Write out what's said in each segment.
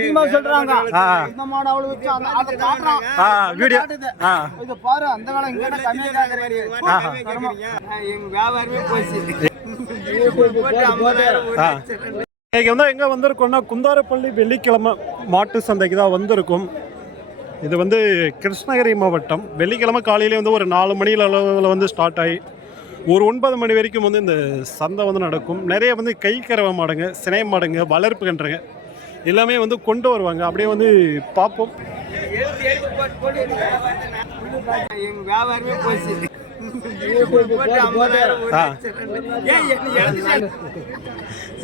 அதிகமா சொல்றாங்க. இந்த மாடு அவ்வளவு வச்சு அந்த அதை காட்டுறான் வீடியோ. இது பாரு அந்த வேலை இங்க என்ன கம்மியா கேக்குறாரு. எங்க வியாபாரமே போச்சு. இன்னைக்கு வந்து எங்கே வந்திருக்கோம்னா குந்தாரப்பள்ளி வெள்ளிக்கிழமை மாட்டு சந்தைக்கு தான் வந்திருக்கும். இது வந்து கிருஷ்ணகிரி மாவட்டம். வெள்ளிக்கிழமை காலையிலே வந்து ஒரு நாலு மணி அளவில் வந்து ஸ்டார்ட் ஆகி ஒரு ஒன்பது மணி வரைக்கும் வந்து இந்த சந்தை வந்து நடக்கும். நிறைய வந்து கை கறவை மாடுங்க சினை மாடுங்க வளர்ப்பு கன்றுங்க எல்லாமே வந்து கொண்டு வருவாங்க. அப்படியே வந்து பார்ப்போம். வியாபாரமே போச்சு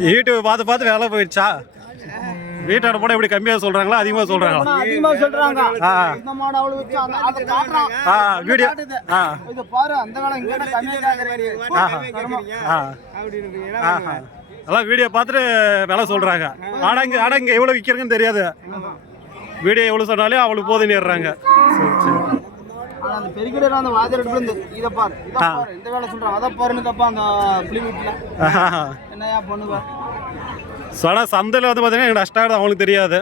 யூடியூப் பார்த்து பார்த்து வேலை போயிடுச்சா? வீட்டோட போனால் எப்படி கம்மியாக சொல்கிறாங்களா அதிகமாக சொல்கிறாங்களா அதிகமா சொல்றாங்க. ஆ. இந்த மாடு அவ்வளவு வச்சு அந்த அதை காட்டுறான். ஆ வீடியோ. காட்டுது. ஆ. இது பாரு அந்த வேலை இங்க என்ன கம்மியா கேக்குறாரு ஆஹா. ஆ எல்லாம் வீடியோ பார்த்துட்டு விலை சொல்கிறாங்க ஆனால் இங்கே ஆனால் இங்கே எவ்வளோ விற்கிறதுன்னு தெரியாது. வீடியோ எவ்வளோ சொன்னாலே அவ்வளோ பண்ணுவ? ஸோ ஆனால் சந்தையில் வந்து பார்த்தீங்கன்னா நஷ்டம் ஆகுது அவங்களுக்கு தெரியாது.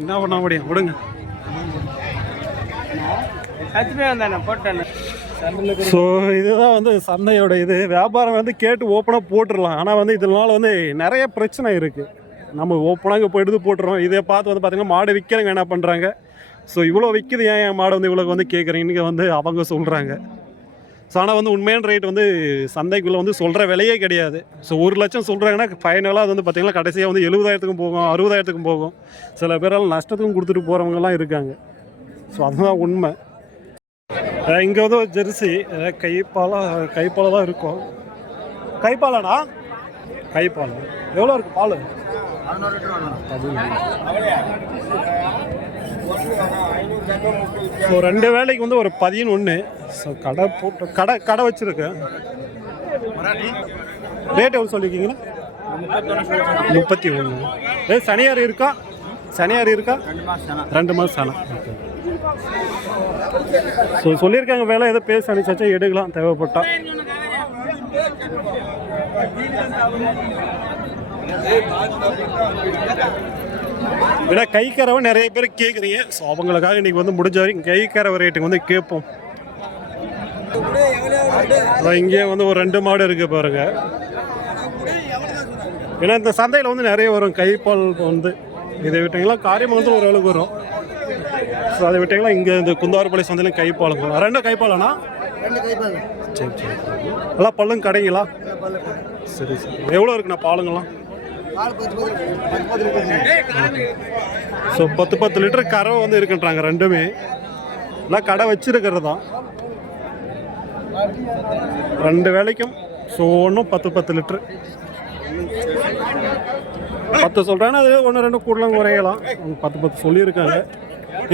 என்ன பண்ண முடியும்? விடுங்க. போட்டேன். ஸோ இதுதான் வந்து சந்தையோட இது. வியாபாரம் வந்து கேட்டு ஓப்பனாக போட்டுடலாம் ஆனால் வந்து இதனால வந்து நிறைய பிரச்சனை இருக்குது நம்ம ஓப்பனாக போய் எடுத்து போட்டுறோம். இதை பார்த்து வந்து பார்த்திங்கன்னா மாடு விற்கிறவங்க என்ன பண்ணுறாங்க ஸோ இவ்வளோ விற்கிது ஏன் என் மாடு வந்து இவ்வளோ வந்து கேட்குறீங்க வந்து அவங்க சொல்கிறாங்க ஸோ ஆனால் வந்து உண்மையான ரேட் வந்து சந்தைக்குள்ளே வந்து சொல்கிற விலையே கிடையாது. ஸோ ஒரு லட்சம் சொல்கிறாங்கன்னா ஃபைனலாக அது வந்து பார்த்திங்கன்னா கடைசியாக வந்து எழுபதாயிரத்துக்கும் போகும் அறுபதாயிரத்துக்கும் போகும். சில பேரால் நஷ்டத்துக்கும் கொடுத்துட்டு போகிறவங்கலாம் இருக்காங்க. ஸோ அதுதான் உண்மை. இங்கே வந்து ஒரு ஜெர்சி. கைப்பாலா கைப்பால தான் இருக்கும். கைப்பாலாண்ணா கைப்பால். எவ்வளோ இருக்கு பால்? ஸோ ரெண்டு வேலைக்கு வந்து ஒரு பதினொன்று ஸோ கடை போட்டு கடை கடை வச்சுருக்கேன். ரேட் எவ்வளோ சொல்லியிருக்கீங்களா முப்பத்தி ஒன்று. ஏ சனியார் இருக்கா? சனியார் இருக்கா? ரெண்டு மாதம் சனம் ஸோ சொல்லியிருக்காங்க வேலை எதோ பேச அனுப்பிச்சாச்சும் எடுக்கலாம் தேவைப்பட்டா. ஏன்னா கைக்கரவை நிறைய பேர் கேட்குறீங்க ஸோ அவங்களுக்காக இன்றைக்கி வந்து முடிஞ்ச வரைக்கும் கைக்கரவை ரேட்டுக்கு வந்து கேட்போம். அதான் இங்கேயே வந்து ஒரு ரெண்டு மாடு இருக்குது பாருங்க. ஏன்னா இந்த சந்தையில் வந்து நிறைய வரும். கைப்பால் வந்து இதை விட்டீங்களா காரியம் வந்து ஓரளவுக்கு வரும். ஸோ அதை விட்டீங்களா? இங்கே இந்த குந்தாரப்பள்ளி சந்தையிலும் கைப்பால். வரும் ரெண்டும் கைப்பாலண்ணா? சரி சரி. எல்லாம் பல்லும் கடைங்களா? சரி சரி. எவ்வளோ இருக்குண்ணா பாலுங்களாம் பால் பத்து பத்து பத்து ஸோ பத்து பத்து லிட்டர் கறவை வந்து இருக்குன்றாங்க ரெண்டுமே. எல்லாம் கடை வச்சிருக்கிறது? தான் ரெண்டு வேலைக்கும். ஸோ ஒன்றும் பத்து பத்து லிட்டரு. பத்து சொல்கிறாங்கன்னா அது ஒன்று ரெண்டு கூடலாம் குறையலாம். பத்து பத்து சொல்லியிருக்காங்க.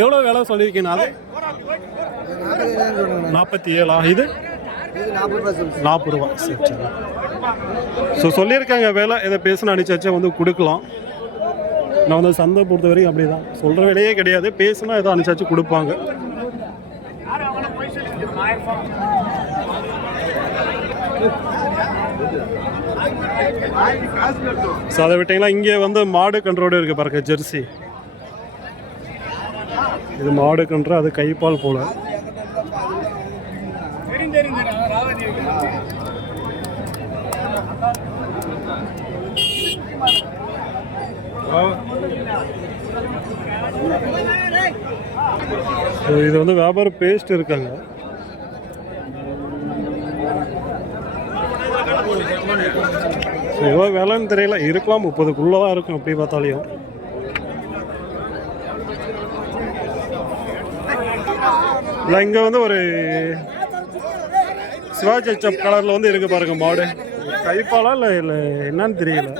எவ்வளோ விலை சொல்லியிருக்கீங்க? அது நாற்பத்தி ஏழா? இது? நாற்பது ரூபா. சரி சரி. ஸோ சொல்லியிருக்காங்க வேலை. இதை பேசின அடிச்சாச்சும் வந்து கொடுக்கலாம். நான் வந்து சந்தை பொறுத்த வரைக்கும் அப்படி தான் சொல்கிற விலையே கிடையாது. பேசுனா ஏதோ அனுப்பிச்சாச்சும் கொடுப்பாங்க. ஸோ அதை விட்டிங்களா? இங்கே வந்து மாடு கன்றோடு இருக்குது பாருங்க ஜெர்சி. இது மாடு கன்று அது கைப்பால் போல. இது வந்து வியாபாரம் பேஸ்ட் இருக்காங்க எவ்வளோ விலைன்னு தெரியல. இருக்கலாம் முப்பதுக்குள்ளே தான் இருக்கும் எப்படி பார்த்தாலையும் இல்லை இங்கே வந்து ஒரு சிவாஜி சப் கலரில் வந்து இருக்கு பாருங்க மாடு. கைப்பாலா இல்லை இல்லை என்னன்னு தெரியல.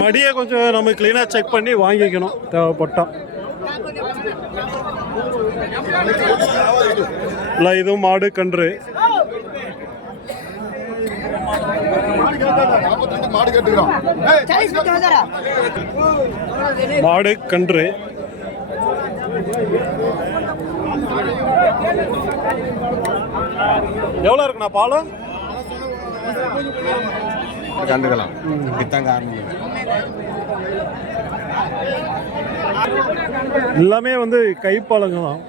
மடியை கொஞ்சம் நம்ம க்ளீனாக செக் பண்ணி வாங்கிக்கணும் தேவைப்பட்டோம் இல்லை இதுவும் மாடு கன்று. மாடு கன்று. எவ்வளோ இருக்குண்ணா பால்? கண்டுக்கலாம். இத்தான் காரணம். எல்லாமே வந்து கைப்பாலங்க தான்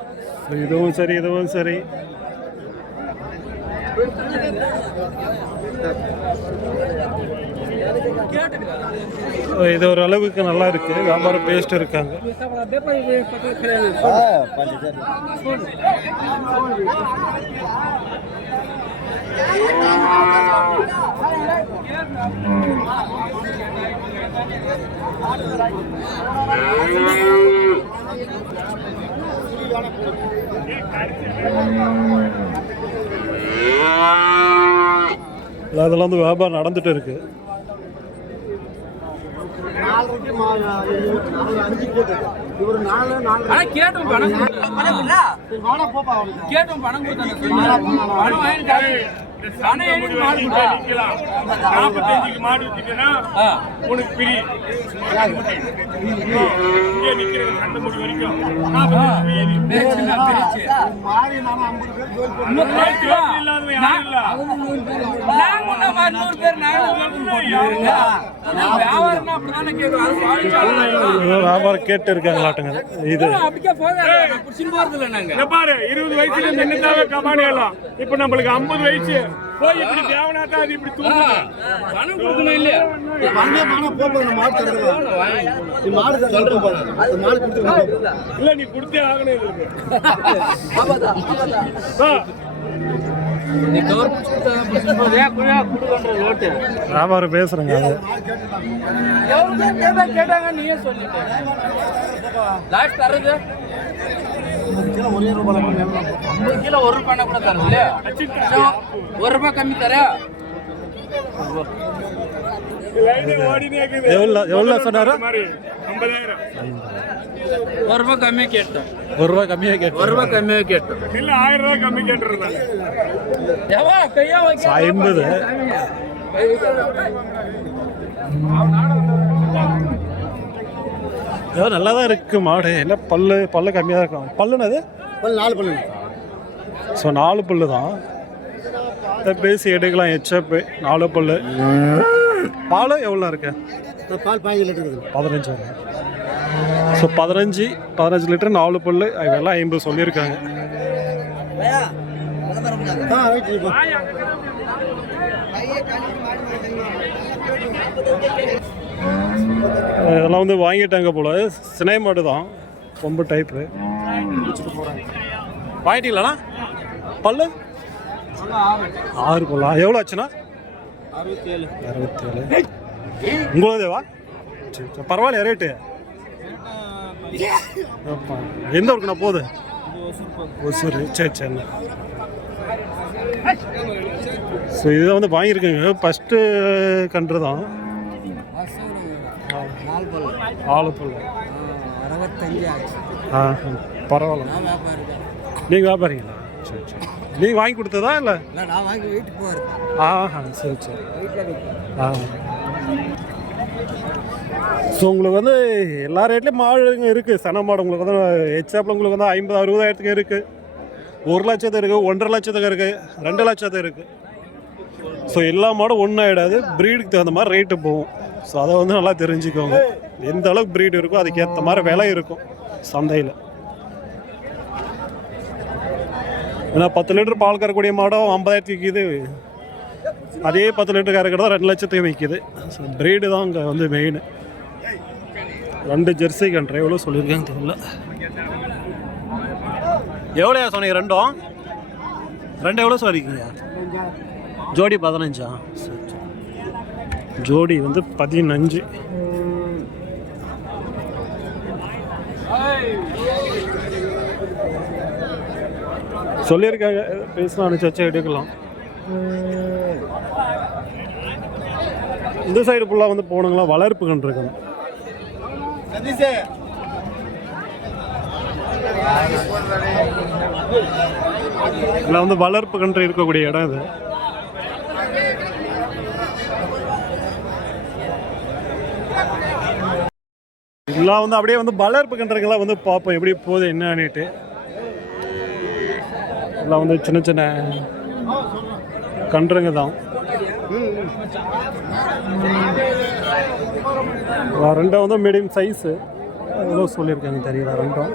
இதுவும் சரி இதுவும் சரி. இது ஒரு அளவுக்கு நல்லா இருக்கு. வியாபாரம் பேஸ்ட் இருக்காங்க. அதெல்லாம் வந்து வியாபாரம் நடந்துட்டு இருக்கு. கேட்டும் பணம் கேட்டும் பணம் கொடுத்தாங்க எழுதி மாடு. நாற்பத்தஞ்சுக்கு. உனக்கு பிரி. இங்கே நிக்கிறது கண்டு முடி வரைக்கும். வியாபாரம் கேட்டு இருக்காங்களாட்டுங்க. இது. இருபது வயசுல இருந்து என்னதாவே கபாடி எல்லாம். இப்ப நம்மளுக்கு ஐம்பது வயசு. போய் இப்படி தேவனாத்தா அது இப்படி தூக்கு பணம் கொடுக்கணும் இல்லையா? வந்தே மானா போப்பா இந்த மாடு தந்துடுவேன் நீ மாடு தந்துட்டு போப்பா அந்த மாடு கொடுத்து இல்ல நீ கொடுத்தே ஆகணும் இதுக்கு. ஆ. நீ கவர் பிடிச்சு கொடுத்தா பிடிச்சுன்னு போறது. ஏன் குழியா கொடுக்கன்றது ஓட்டு. வியாபாரம் பேசுறேங்க. அது எவ்வளவு பேர் கேட்டா கேட்டாங்க நீயே சொல்லிட்ட. லாஸ்ட் தர்றது? ஒரே ரூபாய் ஐம்பது கிலோ ஒரு ரூபாய் கூட தரும் இல்லையா ஒரு ரூபாய் கம்மி தரேன். லைனே ஓடினே இருக்குது. எவ்வளோ எவ்வளோ சொன்னாரு? இந்த மாதிரி ஐம்பதாயிரம் ஒரு ரூபாய் கம்மியா கேட்டோம். ஒரு ரூபாய் கம்மியாக கேட்டு ஒரு ரூபாய் கம்மியா கேட்டோம். இல்ல ஆயிரம் ரூபாய் கம்மி கேட்டுருந்தாங்க எவா கையா வைக்க ஐம்பது. ஏதோ நல்லா தான் இருக்கு மாடு. என்ன பல்லு பல்லு கம்மியாக தான் இருக்கும் பல்லுனது பல் நாலு பல்லு. ஸோ நாலு பல்லு தான் பேசி எடுக்கலாம் எச்சப்பு நாலு பல்லு. பால் எவ்வளோ இருக்கு? பால் பாஞ்சு லிட்டர் இருக்குது. பதினஞ்சு ஸோ பதினஞ்சு பதினஞ்சு லிட்டர் நாலு பல்லு. அதெல்லாம் ஐம்பது சொல்லியிருக்காங்க. ஆ இதெல்லாம் வந்து வாங்கிட்டாங்க போல. சினை மாடு தான். ரொம்ப டைப்பு வாங்கிட்டீங்களாண்ணா? பல்லு? ஆறு பல்லா? எவ்வளோ ஆச்சுண்ணா? அறுபத்தேழு. அறுபத்தேழு உங்களதேவா? சரி சரி. பரவாயில்லையா ரேட்டு எந்த ஊருக்குண்ணா போகுது? ஒசூர். சரி சரிண்ணா ஸோ இதை வந்து வாங்கியிருக்கேங்க. ஃபஸ்ட்டு கன்று தான். நாலு பல்லு ஆளு பல்லு அறுபத்தஞ்சு ஆச்சு. ஆ பரவாயில்ல. நான் வியாபாரி தான் நீங்கள் வியாபாரிங்களா? சரி சரி. நீங்கள் வாங்கி கொடுத்ததா இல்லை? இல்லை நான் வாங்கி வீட்டுக்கு போகிறேன் ஆஹா சரி சரி. ஆ. ஸோ உங்களுக்கு வந்து எல்லா ரேட்லேயும் மாடுங்க இருக்குது சன மாடு உங்களுக்கு வந்து ஹெச்ஆப்பில் உங்களுக்கு வந்து ஐம்பது அறுபதாயிரத்துக்கு இருக்குது ஒரு லட்சத்துக்கு இருக்குது ஒன்றரை லட்சத்துக்கு இருக்குது ரெண்டு லட்சத்துக்கு இருக்குது ஸோ எல்லா மாடும் ஒன்றும் ஆகிடாது ப்ரீடுக்கு தகுந்த மாதிரி ரேட்டு போகும். ஸோ அதை வந்து நல்லா தெரிஞ்சுக்கோங்க. எந்த அளவுக்கு ப்ரீடு இருக்கோ அதுக்கேற்ற மாதிரி விலை இருக்கும் சந்தையில். ஏன்னா பத்து லிட்டர் பால் கறக்கூடிய மாடம் ஐம்பதாயிரத்துக்கு விற்கிது அதே பத்து லிட்டர் கறக்கிறது ரெண்டு லட்சத்துக்கு விற்கிது ஸோ ப்ரீடு தான் இங்கே வந்து மெயின் ரெண்டு ஜெர்சி கன்று எவ்வளோ சொல்லியிருக்காங்க தெரியல. எவ்வளோயா சொன்னீங்க? ரெண்டும்? ரெண்டு எவ்வளோ சொல்லியிருக்கீங்க? ஜோடி பதினஞ்சா? சரி. ஜோடி வந்து பதினஞ்சு. சொல்லியிருக்காங்க பேசலாம் அனுப்பிச்சு எடுக்கலாம். இந்த சைடு ஃபுல்லாக வந்து போனங்களா வளர்ப்பு கன்று இருக்கணும் இதில் வந்து வளர்ப்பு கன்று இருக்கக்கூடிய இடம் இது. எல்லாம் வந்து அப்படியே வந்து வளர்ப்பு கன்றுங்களாம் வந்து பார்ப்போம். எப்படி போகுது என்னன்னுட்டு. எல்லாம் வந்து சின்ன சின்ன கன்றுங்க தான். ரெண்டும் வந்து மீடியம் சைஸு எவ்வளோ சொல்லியிருக்காங்க தெரியல ரெண்டும்?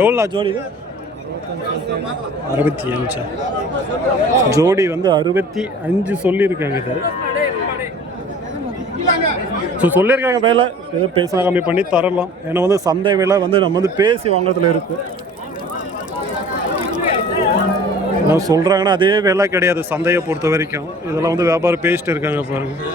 எவ்வளோ ஜோடி அறுபத்தி அஞ்சா? ஜோடி வந்து அறுபத்தி அஞ்சு சொல்லியிருக்காங்க இது. ஸோ சொல்லியிருக்காங்க வேலை. ஏதோ பேசினா கம்மி பண்ணி தரலாம். ஏன்னா வந்து சந்தை விலை வந்து நம்ம வந்து பேசி வாங்குறதுல இருக்கு. நான் சொல்கிறாங்கன்னா அதே விலை கிடையாது சந்தையை பொறுத்த வரைக்கும். இதெல்லாம் வந்து வியாபாரம் பேசிட்டு இருக்காங்க பாருங்கள்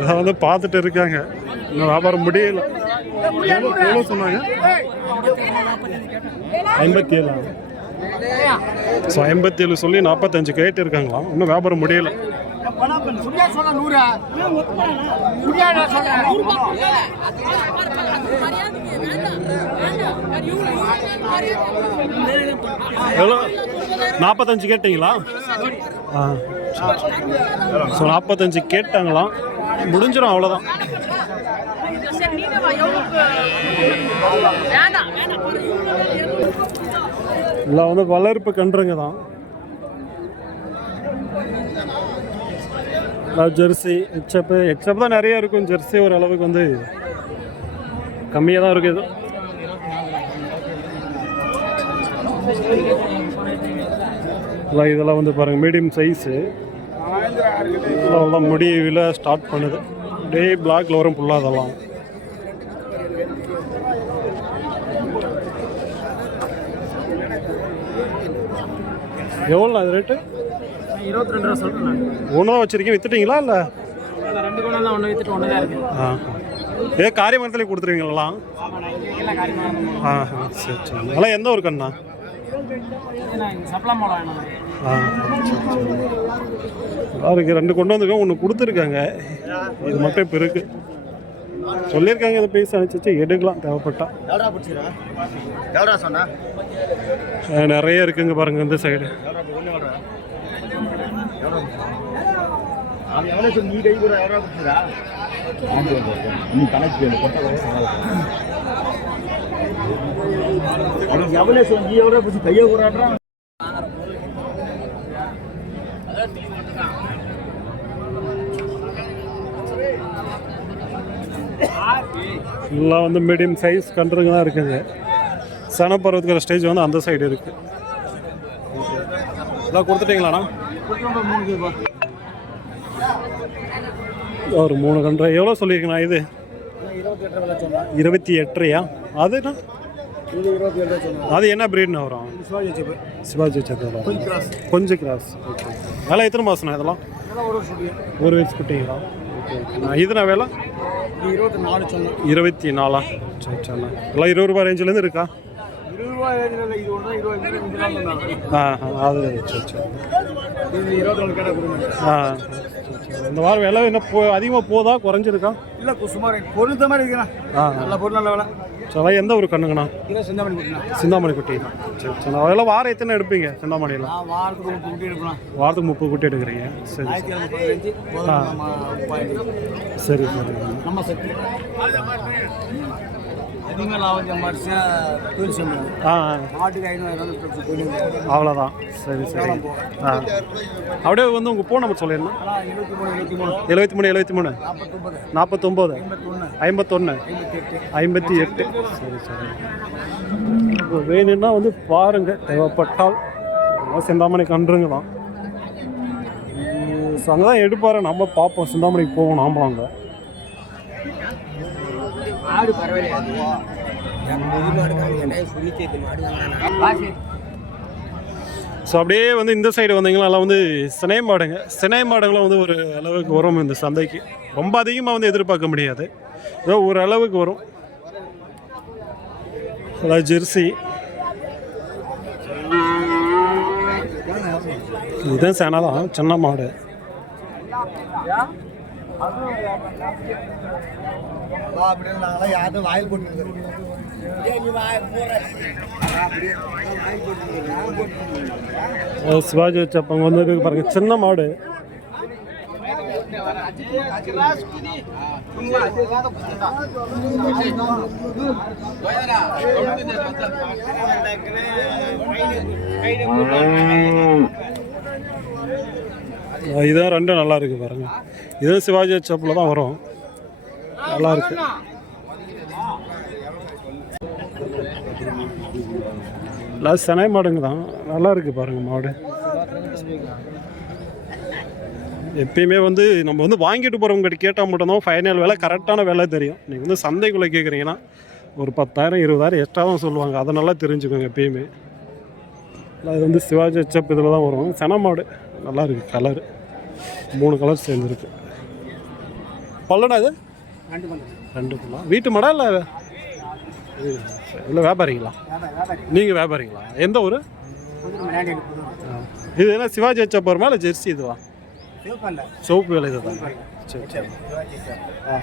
இதை வந்து பார்த்துட்டு இருக்காங்க. இன்னும் வியாபாரம் முடியல. எவ்வளோ எவ்வளோ சொன்னாங்க? ஐம்பத்தி ஏழு ஸோ ஐம்பத்தி ஏழு சொல்லி நாற்பத்தஞ்சு கேட்டு இருக்காங்களாம் இன்னும் வியாபாரம் முடியலை. எவ்வளோ நாற்பத்தஞ்சு கேட்டிங்களா? ஸோ நாற்பத்தஞ்சு கேட்டாங்களாம். முடிஞ்சிடும் அவ்வளோதான் எல்லாம் வந்து வளர்ப்பு கன்றுங்க தான். லவ் ஜெர்சி ஹெச்எப்பு ஹெச்எப் தான் நிறைய இருக்கும். ஜெர்சி ஓரளவுக்கு வந்து கம்மியாக தான் இருக்குது. இது இதெல்லாம் வந்து பாருங்கள் மீடியம் சைஸு இதெல்லாம் முடிவில் ஸ்டார்ட் பண்ணுது. டே பிளாக்ல வரும் ஃபுல்லாக அதெல்லாம். எவ்வளோ அது ரேட்டு இருபத்தி ரெண்டு ரூபா சொல்றேன் ஒன்றும் வச்சிருக்கீங்க வித்துட்டீங்களா இல்லை? நான் ரெண்டு குணம் தான் ஒன்று வித்துட்டு ஒன்று தான் இருக்கு. ஆ ஏ காரியமரத்துலேயே கொடுத்துருவீங்களா? ஆ ஆ, சரி சரி. அதெல்லாம் எந்த ஒரு கண்ணா பாருங்க ரெண்டு கொண்டு வந்திருக்கோம் ஒன்று கொடுத்துருக்காங்க. இது மட்டும் இப்போ இருக்கு. சொல்லியிருக்காங்க இதை பேசி அனுப்பிச்சு எடுக்கலாம் தேவைப்பட்டா. நிறைய இருக்குங்க பாருங்க இந்த சைடு அவன் எல்லாம் வந்து மீடியம் சைஸ் கன்றுங்க தான் இருக்குது சனப்பருவத்துக்கிற ஸ்டேஜ் வந்து அந்த சைடு இருக்குது எல்லாம் கொடுத்துட்டீங்களாண்ணா? ஒரு மூணு கன்று. எவ்வளோ சொல்லியிருக்கண்ணா இது? இருபத்தி எட்டரையா? அதுண்ணா அது என்ன பிரீட்னு வரும்? சிவாஜி சத்திரம் கொஞ்சம் கிராஸ் ஓகே வேலை எத்தனை மாதம்ண்ணா இதெல்லாம்? ஒரு வயசு குட்டிங்களா? ஓகே இதுண்ணா வேலை? இருபத்தி நாலு? சரி சரிண்ணா எல்லாம் இருபது ரூபாய் ரேஞ்சிலேருந்து இருக்கா? ஆ, அது சரி சரி. ஆ. இந்த வாரம் விலை என்ன போ அதிகமாக போதா? குறைஞ்சிருக்கா இல்லை சுமார் பொருள் மாதிரி இருக்கிறேன் ஆ. நல்ல பொருள் நல்ல வேலை. சரி எந்த ஒரு கண்ணுங்கண்ணா? செந்தாமணி கொடுக்கலாம் சிந்தாமணி குட்டி சரி. சரி அதெல்லாம் வாரம் எத்தனை எடுப்பீங்க சிந்தாமணியில்? வாரத்துக்கு ஒரு குட்டி எடுக்கலாம் வாரத்துக்கு முப்பது குட்டி எடுக்கிறீங்க. சரி சரி. சரி நம்ம சக்தி அதிகமாக லாபம் சம்பாரிச்சேன் டூரிசம் ஆ. மாட்டுக்கு ஐநூறு அவ்வளோதான் சரி சரி. ஆ. அப்படியே வந்து உங்கள் ஃபோன் நம்பர் சொல்லிடணும் எழுபத்தி மூணு எழுபத்தி மூணு. நாற்பத்தொம்போது. ஐம்பத்தொன்று ஐம்பத்தி எட்டு சரி. சரி வேணும்னா வந்து பாருங்கள் தேவைப்பட்டால் இதெல்லாம் கன்றுங்களாம் அங்கே தான் எடுப்பார். நம்ம பார்ப்போம். சிந்தாமணிக்கு போவோம். நாமளும் அங்கே. ஆடு பரவாயில்லையா? எண்பது மாடு சொல்லி சேர்த்து மாடு வாங்கினா ஸோ ஸோ அப்படியே வந்து இந்த சைடு வந்தீங்கன்னா எல்லாம் வந்து சினை மாடுங்க. சினை மாடுங்களும் வந்து ஒரு அளவுக்கு வரும் இந்த சந்தைக்கு. ரொம்ப அதிகமாக வந்து எதிர்பார்க்க முடியாது. ஏதோ ஒரு அளவுக்கு வரும். அதாவது ஜெர்சி. இதுதான் சேனா தான். சின்ன மாடு. வா அப்படின்னு நாங்களாம் யாரும் வாயில் போட்டு சிவாஜி வச்சு வச்சப்பங்க வந்து இருக்கு பாருங்க சின்ன மாடு. இதான் ரெண்டும் நல்லா இருக்கு பாருங்க. இதுவும் சிவாஜி வச்சப்பில் தான் வரும். நல்லா இருக்கு எல்லாம் செனை மாடுங்க தான். நல்லா இருக்கு பாருங்க மாடு. எப்பயுமே வந்து நம்ம வந்து வாங்கிட்டு போகிறவங்ககிட்ட கேட்டால் மட்டும்தான் ஃபைனல் விலை கரெக்டான விலை தெரியும். நீங்கள் வந்து சந்தைக்குள்ளே கேட்குறீங்கன்னா ஒரு பத்தாயிரம் இருபதாயிரம் எக்ஸ்ட்ரா தான் சொல்லுவாங்க. அதை நல்லா தெரிஞ்சுக்கோங்க எப்பயுமே. அது வந்து சிவாஜி அச்சப் இதில் தான் வரும். சென மாடு. நல்லா இருக்குது கலர் மூணு கலர் சேர்ந்துருக்கு. பல்லடா இது? ரெண்டு பல்லா. வீட்டு மாடா இல்லை இல்லை வியாபாரிங்களா? நீங்கள் வியாபாரிங்களா? எந்த ஊர்? இது என்ன சிவாஜி வச்ச போகிறோமா இல்லை ஜெர்சி இதுவா? சோப்பு வேலை இதுதான். சரி சரி. ஆ.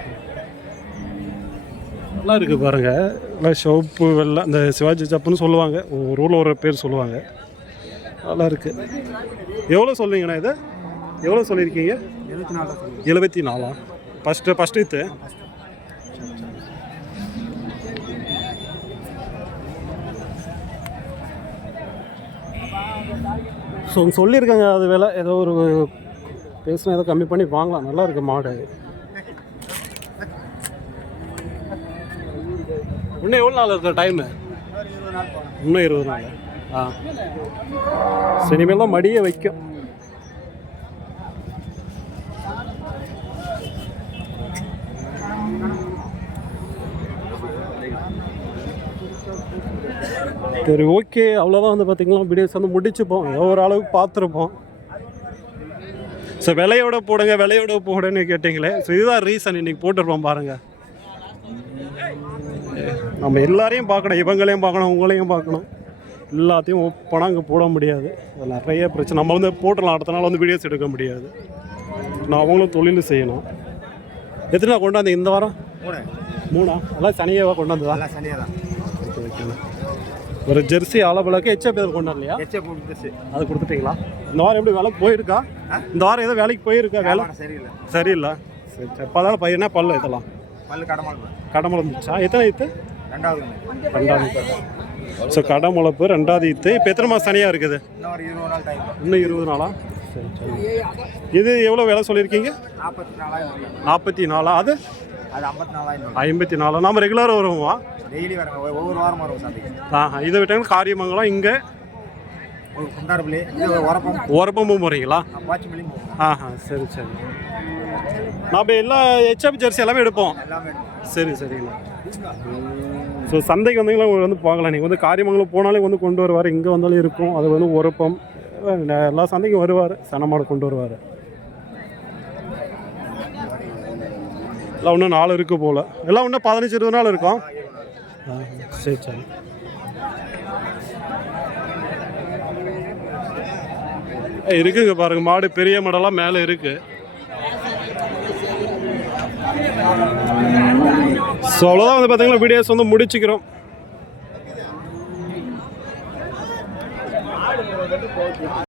நல்லா இருக்கு பாருங்க. நல்லா சோப்பு வெள்ளை இந்த சிவாஜி சப்புன்னு சொல்லுவாங்க. ஒரு ஊரில் ஒரு பேர் சொல்லுவாங்க. நல்லா இருக்கு. எவ்வளோ சொல்லுவீங்கண்ணா இது? எவ்வளோ சொல்லியிருக்கீங்க? எழுபத்தி நாலு. ஃபஸ்ட்டு ஃபஸ்ட்டு இது ஸோ சொல்லியிருக்காங்க அது விலை ஏதோ ஒரு பேசினா ஏதோ கம்மி பண்ணி வாங்கலாம். நல்லா இருக்கு மாடு. இன்னும் எவ்வளோ நாள் இருக்கிற டைமு இன்னும் இருபது நாள். ஆ. தான் மடியை வைக்கும். சரி ஓகே அவ்வளோதான் வந்து பார்த்தீங்கன்னா வீடியோஸ் வந்து முடிச்சுப்போம். அளவுக்கு பார்த்துருப்போம். ஸோ விலையோட போடுங்க விலையோட போடுன்னு கேட்டிங்களே. ஸோ இதுதான் ரீசன் இன்னைக்கு போட்டிருப்போம் பாருங்க. நம்ம எல்லாரையும் பார்க்கணும். இவங்களையும் பார்க்கணும் உங்களையும் பார்க்கணும். எல்லாத்தையும் பணம் அங்கே போட முடியாது. அது நிறைய பிரச்சனை. நம்ம வந்து போட்டுடலாம். அடுத்த நாள் வந்து வீடியோஸ் எடுக்க முடியாது. நான் அவங்களும் தொழில் செய்யணும். எத்தனை நாள் கொண்டாந்து இந்த வாரம்? மூணா. எல்லாம் சனியாவா கொண்டாந்ததா? சனியாக தான். ஒரு ஜெர்சி அளவுக்கு எச்சா பேர் கொண்டாடலையா? எச்சே போட்டு அது கொடுத்துட்டீங்களா? இந்த வாரம் எப்படி வேலை போயிருக்கா? இந்த வாரம் ஏதோ வேலைக்கு போயிருக்கா? வேலை? சரியில்லை. சரியில்லை. சரி சரி. பல்லால பையனா பல்ல இதெல்லாம். பல்லு கடமாள் கடமுளை இருந்துச்சா எத்தனை இத்து ரெண்டாவது ரெண்டாவது ஸோ கடமுளப்பு ரெண்டாவது இத்து இப்போ எத்தனை மாதம் சனியாக இருக்குது? இன்னும் இருபது நாள்? சரி சரி. இது எவ்வளோ விலை சொல்லியிருக்கீங்க? நாற்பத்தி நாலாயிரம். நாற்பத்தி நாலா? அது? அது ஐம்பத்தி நாலாயிரம் ஐம்பத்தி நாலா. நம்ம ரெகுலராக வருவோமா? டெய்லி வர ஒவ்வொரு வாரம் வரும் சந்தைக்கு ஆ இதை விட்டாங்க. காரியமங்கலம் இங்கே ஒரு குண்டாரப்பிள்ளி இது உரப்பம். உரப்பமும் போகிறீங்களா ஆஹா சரி சரி. நாம் எல்லா ஹெச்எப் ஜெர்சி எல்லாமே எடுப்போம். சரி சரிங்கண்ணா ஸோ சந்தைக்கு வந்தீங்களா உங்களுக்கு வந்து பார்க்கலாம். நீங்கள் வந்து காரியமங்கலம் போனாலே வந்து கொண்டு வருவார். இங்கே வந்தாலும் இருக்கும். அது வந்து உரப்பம். எல்லா சந்தைக்கும் வருவார். சனமாடு கொண்டு வருவார். எல்லாம் இன்னும் நாள் இருக்கு போல். எல்லாம் இன்னும் பதினஞ்சு இருபது நாள் இருக்கும். சரி சரி. இருக்குங்க பாருங்க மாடு பெரிய மாடெல்லாம் மேலே இருக்கு. ஸோ அவ்வளோதான் வந்து பார்த்தீங்கன்னா வீடியோஸ் வந்து முடிச்சுக்கிறோம்.